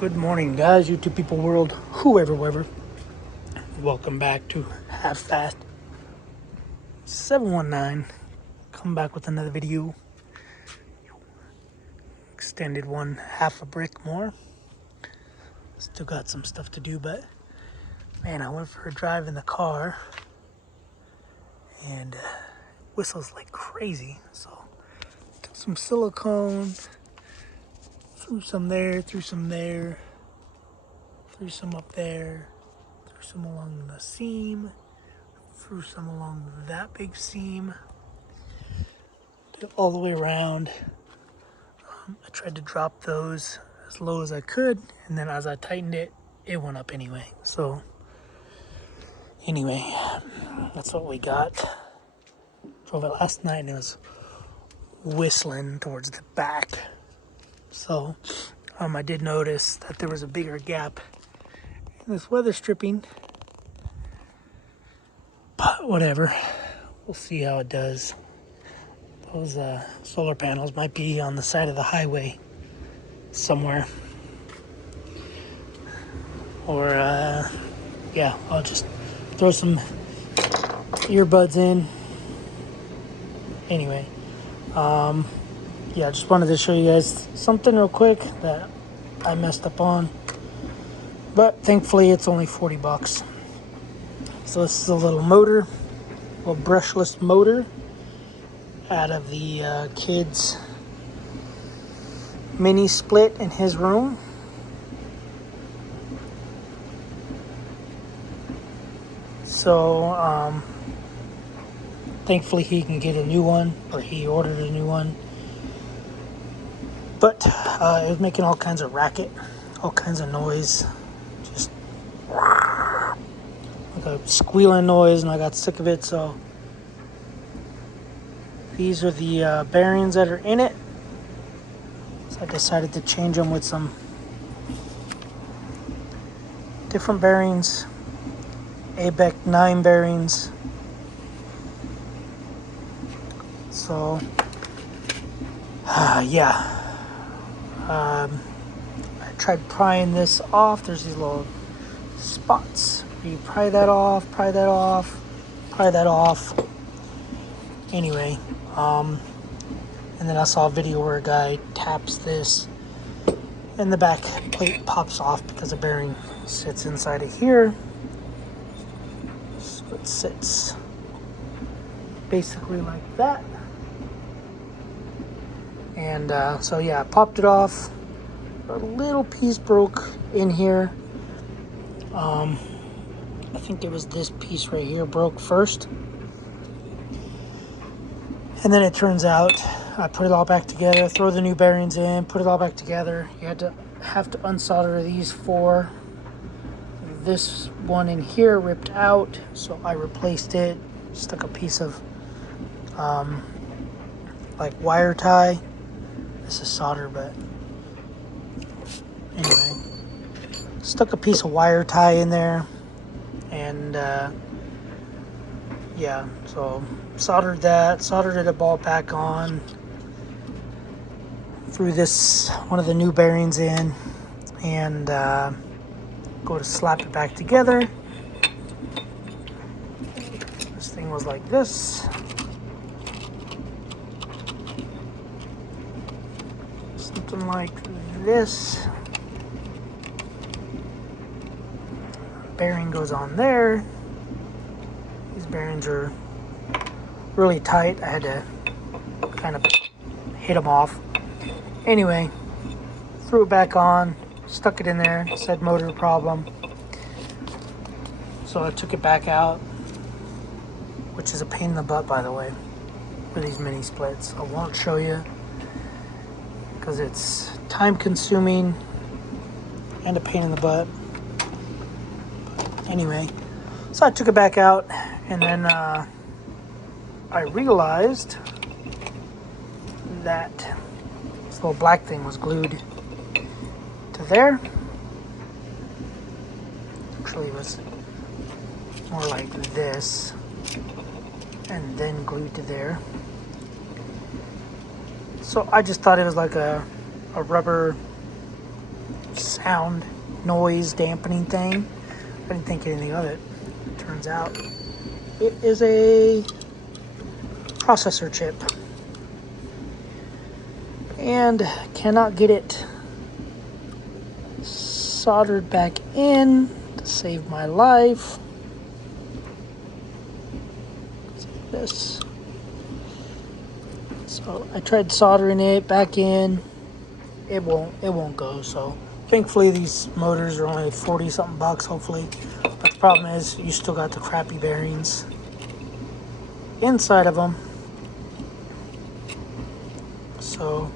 Good morning, guys, YouTube people world, whoever. Welcome back to Half Fast 719. Come back with another video. Extended one half a brick more. Still got some stuff to do, but man, I went for a drive in the car and whistles like crazy. So took some silicone, threw some there, threw some there, threw some up there, threw some along the seam, threw some along that big seam, did it all the way around. I tried to drop those as low as I could, and then as I tightened it, it went up anyway. So anyway, that's what we got. Drove it last night and it was whistling towards the back. So I did notice that there was a bigger gap in this weather stripping, but whatever, we'll see how it does. Those solar panels might be on the side of the highway somewhere, or yeah, I'll just throw some earbuds in. Anyway, yeah, just wanted to show you guys something real quick that I messed up on, but thankfully it's only $40. So this is a little motor, a little brushless motor out of the kid's mini split in his room. So thankfully he can get a new one, or he ordered a new one. But it was making all kinds of racket, all kinds of noise, just like a squealing noise, and I got sick of it. So these are the bearings that are in it. So I decided to change them with some different bearings, ABEC 9 bearings. So yeah, I tried prying this off. There's these little spots. You pry that off, pry that off, pry that off. Anyway, and then I saw a video where a guy taps this and the back plate pops off because the bearing sits inside of here. So it sits basically like that. And so yeah, I popped it off. A little piece broke in here. I think it was this piece right here broke first. And then it turns out I put it all back together, throw the new bearings in, put it all back together. You have to unsolder these four. This one in here ripped out, so I replaced it. Stuck a piece of like wire tie. This is solder, but anyway, stuck a piece of wire tie in there, and yeah, so soldered it all back on, threw this one of the new bearings in, and go to slap it back together. This thing was like this. Something like this. Bearing goes on there. These bearings are really tight. I had to kind of hit them off. Anyway, threw it back on, stuck it in there, said motor problem. So I took it back out, which is a pain in the butt, by the way, for these mini splits. I won't show you because it's time consuming and a pain in the butt. But anyway, so I took it back out, and then I realized that this little black thing was glued to there. Actually, it was more like this, and then glued to there. So I just thought it was like a rubber sound noise dampening thing. I didn't think anything of it. Turns out it is a processor chip. And cannot get it soldered back in to save my life. This. So I tried soldering it back in. It won't go. So thankfully these motors are only 40 something bucks, hopefully. But the problem is you still got the crappy bearings inside of them. So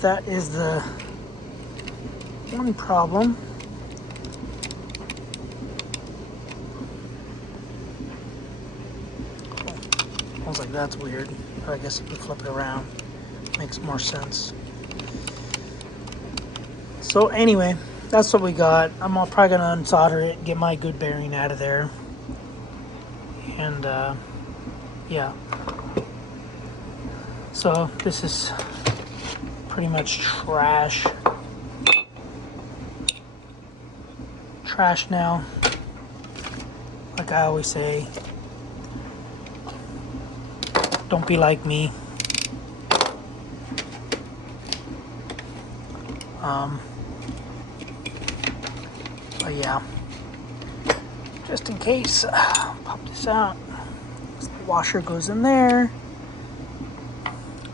that is the only problem. I was like, that's weird. But I guess if you flip it around, it makes more sense. So anyway, that's what we got. I'm probably gonna unsolder it, get my good bearing out of there. And yeah. So this is pretty much trash now. Like I always say, don't be like me. But yeah, just in case, pop this out. The washer goes in there.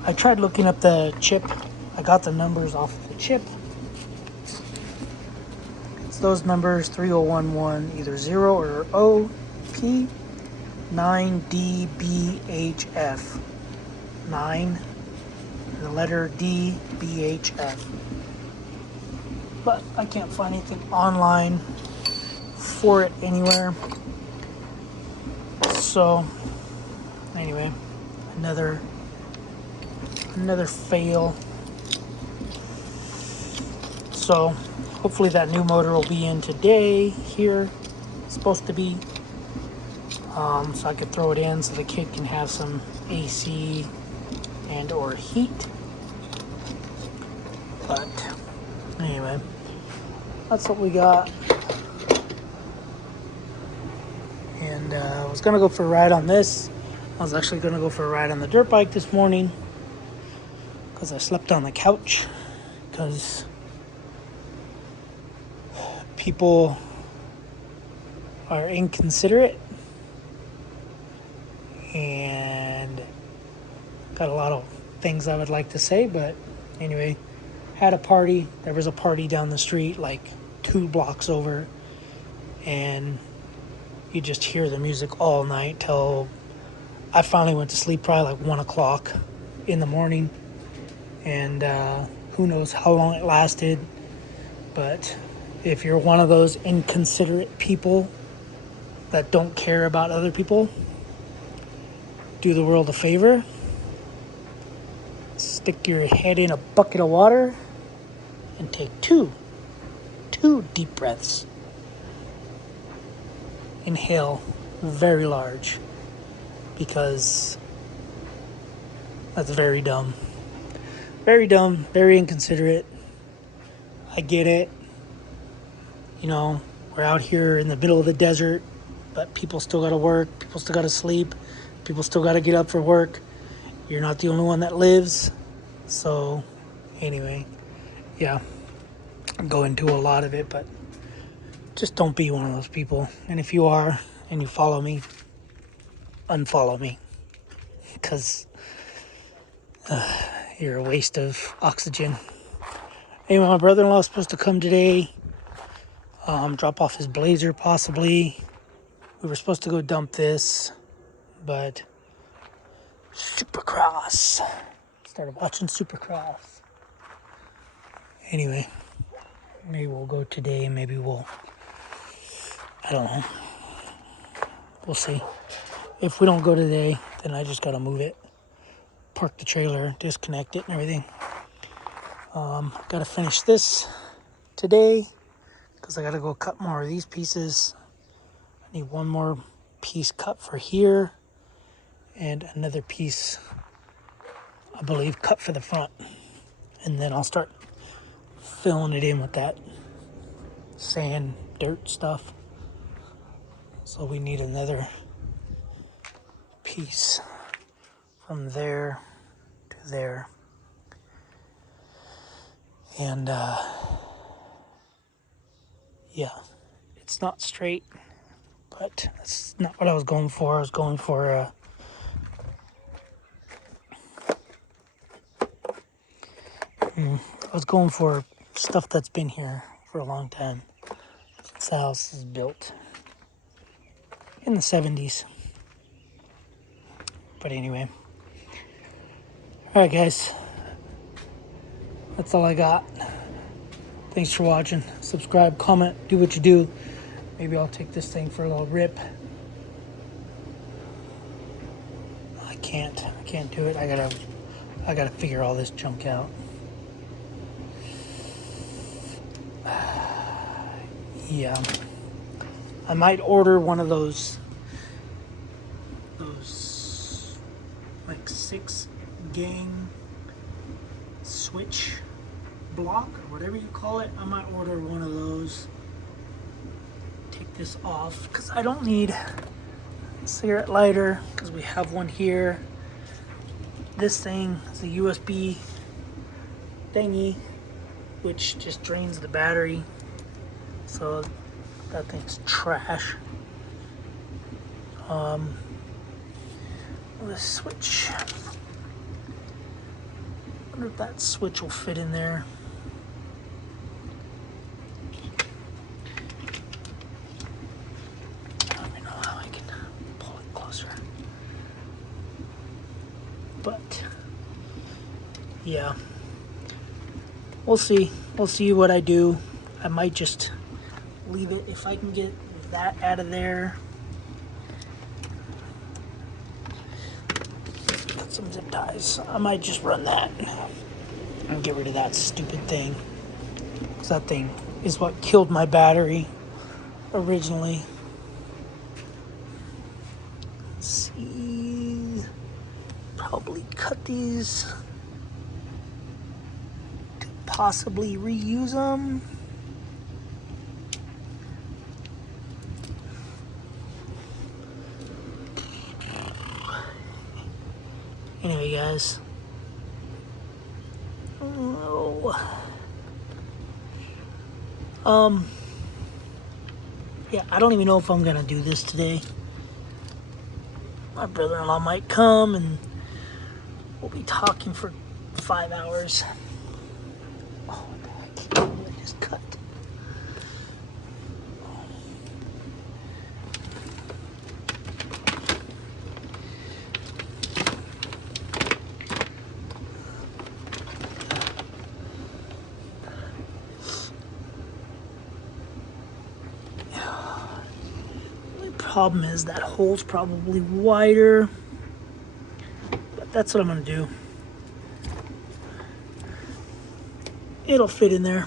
I tried looking up the chip. I got the numbers off of the chip. It's those numbers 3011, either 0 or OP, 9DBHF. 9, the letter DBHF. But I can't find anything online for it anywhere. So, anyway, another fail. So hopefully that new motor will be in today here. It's supposed to be. So I could throw it in so the kid can have some AC and or heat. But anyway, that's what we got. And I was gonna go for a ride on this. I was actually gonna go for a ride on the dirt bike this morning because I slept on the couch because people are inconsiderate and got a lot of things I would like to say, but anyway, had a party. There was a party down the street like 2 blocks over, and you just hear the music all night till I finally went to sleep, probably like 1 o'clock in the morning. And who knows how long it lasted. But if you're one of those inconsiderate people that don't care about other people, do the world a favor. Stick your head in a bucket of water and take two deep breaths. Inhale very large, because that's very dumb. Very dumb, very inconsiderate. I get it. You know, we're out here in the middle of the desert, but people still gotta work, people still gotta sleep, people still gotta get up for work. You're not the only one that lives. So, anyway, yeah, I go into a lot of it, but just don't be one of those people. And if you are, and you follow me, unfollow me. Because you're a waste of oxygen. Anyway, my brother-in-law is supposed to come today. Drop off his Blazer, possibly. We were supposed to go dump this, but Supercross. Started watching Supercross. Anyway, maybe we'll go today. Maybe I don't know. We'll see. If we don't go today, then I just gotta move it. Park the trailer, disconnect it and everything. Gotta finish this today because I gotta go cut more of these pieces. I need one more piece cut for here and another piece, I believe, cut for the front. And then I'll start filling it in with that sand, dirt stuff. So we need another piece from there to there. And yeah, it's not straight, but that's not what I was going for. I was going for stuff that's been here for a long time. This house is built in the 70s. But anyway. Alright guys. That's all I got. Thanks for watching. Subscribe, comment, do what you do. Maybe I'll take this thing for a little rip. I can't do it. I gotta figure all this junk out. Yeah. I might order one of those like 6-gang switch block or whatever you call it. I might order one of those. Take this off because I don't need a cigarette lighter because we have one here. This thing is a USB thingy which just drains the battery, so that thing's trash. The switch, I wonder if that switch will fit in there. I don't even know how I can pull it closer. But yeah, we'll see what I do. I might just leave it if I can get that out of there. Got some zip ties. I might just run that and get rid of that stupid thing, because that thing is what killed my battery originally. Let's see, probably cut these to possibly reuse them. Anyway, guys. Yeah, I don't even know if I'm gonna do this today. My brother-in-law might come and we'll be talking for 5 hours. Oh, what the heck? I just cut. Problem is that hole's probably wider, but that's what I'm gonna do. It'll fit in there.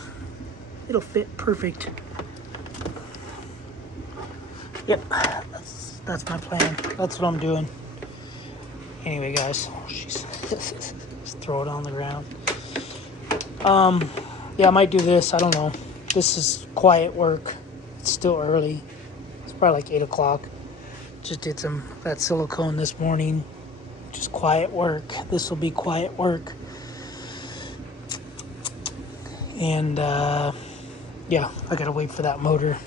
It'll fit perfect. Yep, that's my plan. That's what I'm doing. Anyway, guys, just throw it on the ground. Yeah, I might do this. I don't know. This is quiet work. It's still early. Probably like 8 o'clock. Just did that silicone this morning. Just quiet work. This will be quiet work. And yeah, I gotta wait for that motor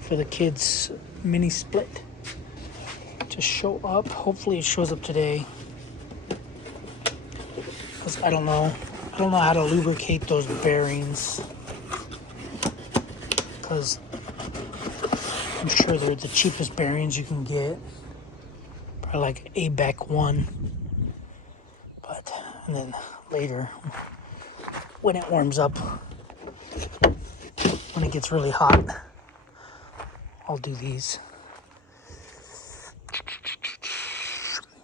for the kids' mini split to show up. Hopefully it shows up today. Because I don't know how to lubricate those bearings. Because I'm sure they're the cheapest bearings you can get. Probably like ABEC 1. And then later, when it warms up, when it gets really hot, I'll do these.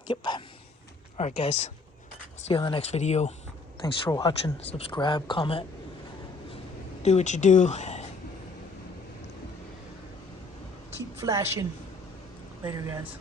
Yep. Alright guys, see you on the next video. Thanks for watching. Subscribe, comment, do what you do. Keep flashing. Later, guys.